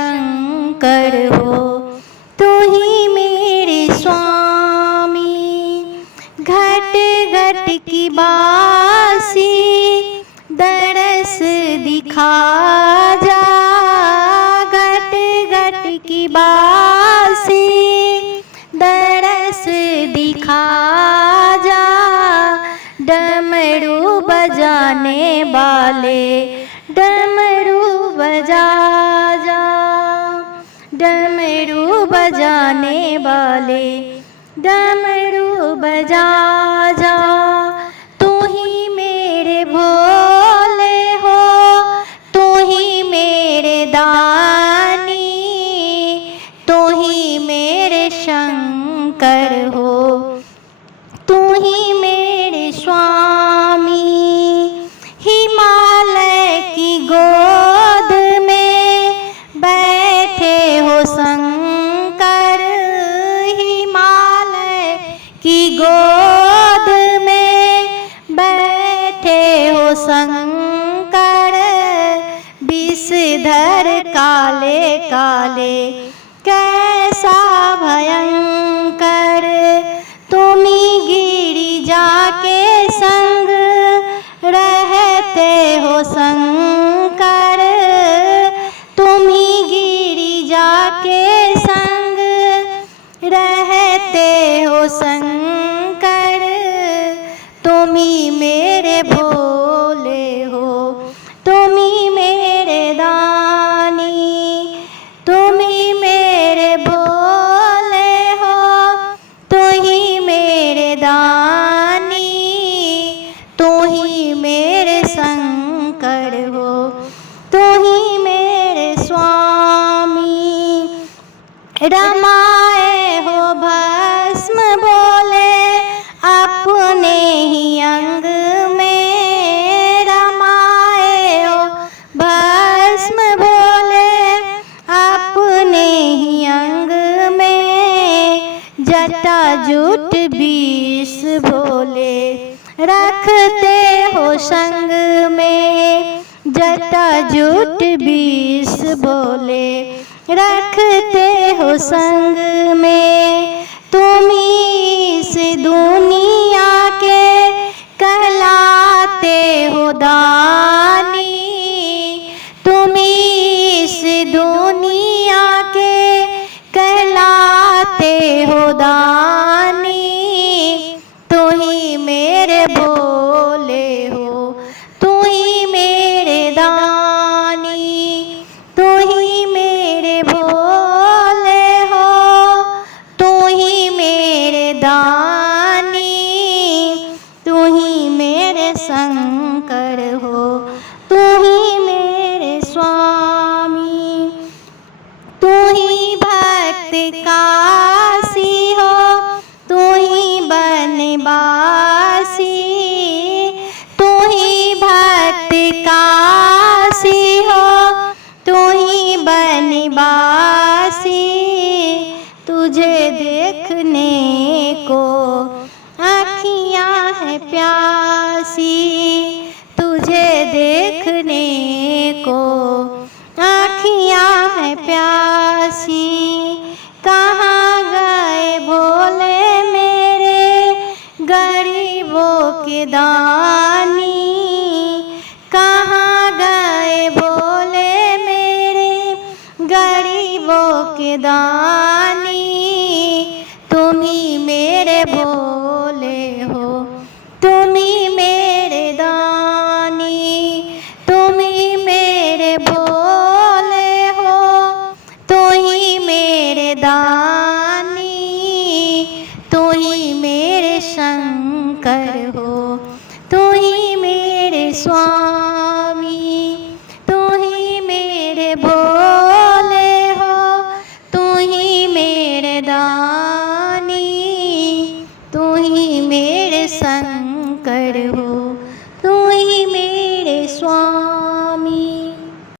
शंकर हो, तू ही मेरे स्वामी। घट घट की बासी दरस दिखा जा, घट घट की बासी दरस दिखा जा। डमरू बजाने वाले डमरू बजा जा, डमरू बजाने वाले डमरू बजा जा। तू ही मेरे भोले हो, तू ही मेरे दानी, तू ही मेरे शंकर हो, तू ही मेरे स्वामी। हिमालय की गोद में बैठे हो शंकर, हिमालय की गोद में बैठे हो शंकर। विषधर काले काले कैसा भयंकर, तुमी गिरिजा के संग रहते हो शंकर, तुमी गिरिजा के संग रहते हो शंकर। तुमी मेरे भोले हो, तुमी मेरे दानी, तुमी मेरे भोले हो, तू ही मेरे दानी, तू ही मेरे शंकर हो, तू ही मेरे स्वामी। रमाए हो भस्म भोले अपने ही अंग में, रमाए हो भस्म भोले अपने ही अंग में। जटा जूट बीस भोले रखते हो संग में, जटा जूट बीस भोले रखते हो संग में। तुम इस दुनिया के कहलाते हो दानी, तुम इस दुनिया के कहलाते हो दानी। तू ही मेरे भोले हो, तू ही मेरे दानी, तू ही मेरे भोले हो, तू ही मेरे दानी, तू ही मेरे शंकर हो, तू ही मेरे स्वामी। तू ही भक्त काशी हो, तू ही बनवासी, तू ही भक्त काशी हो, तू ही बनवासी। तुझे देखने को आँखियाँ है प्यासी, तुझे देखने को आँखियाँ है प्यासी। कहाँ गए भोले मेरे गरीबों के दानी, कहाँ गए भोले मेरे गरीबों के दानी। तुम ही मेरे भोले हो, तुम ही मेरे दानी, तुम ही मेरे भोले हो, तू ही मेरे दानी, तू ही मेरे शंकर हो, तू ही मेरे स्वामी। तू ही मेरे भोले हो, तू ही मेरे दानी, तू ही मेरे शंकर हो।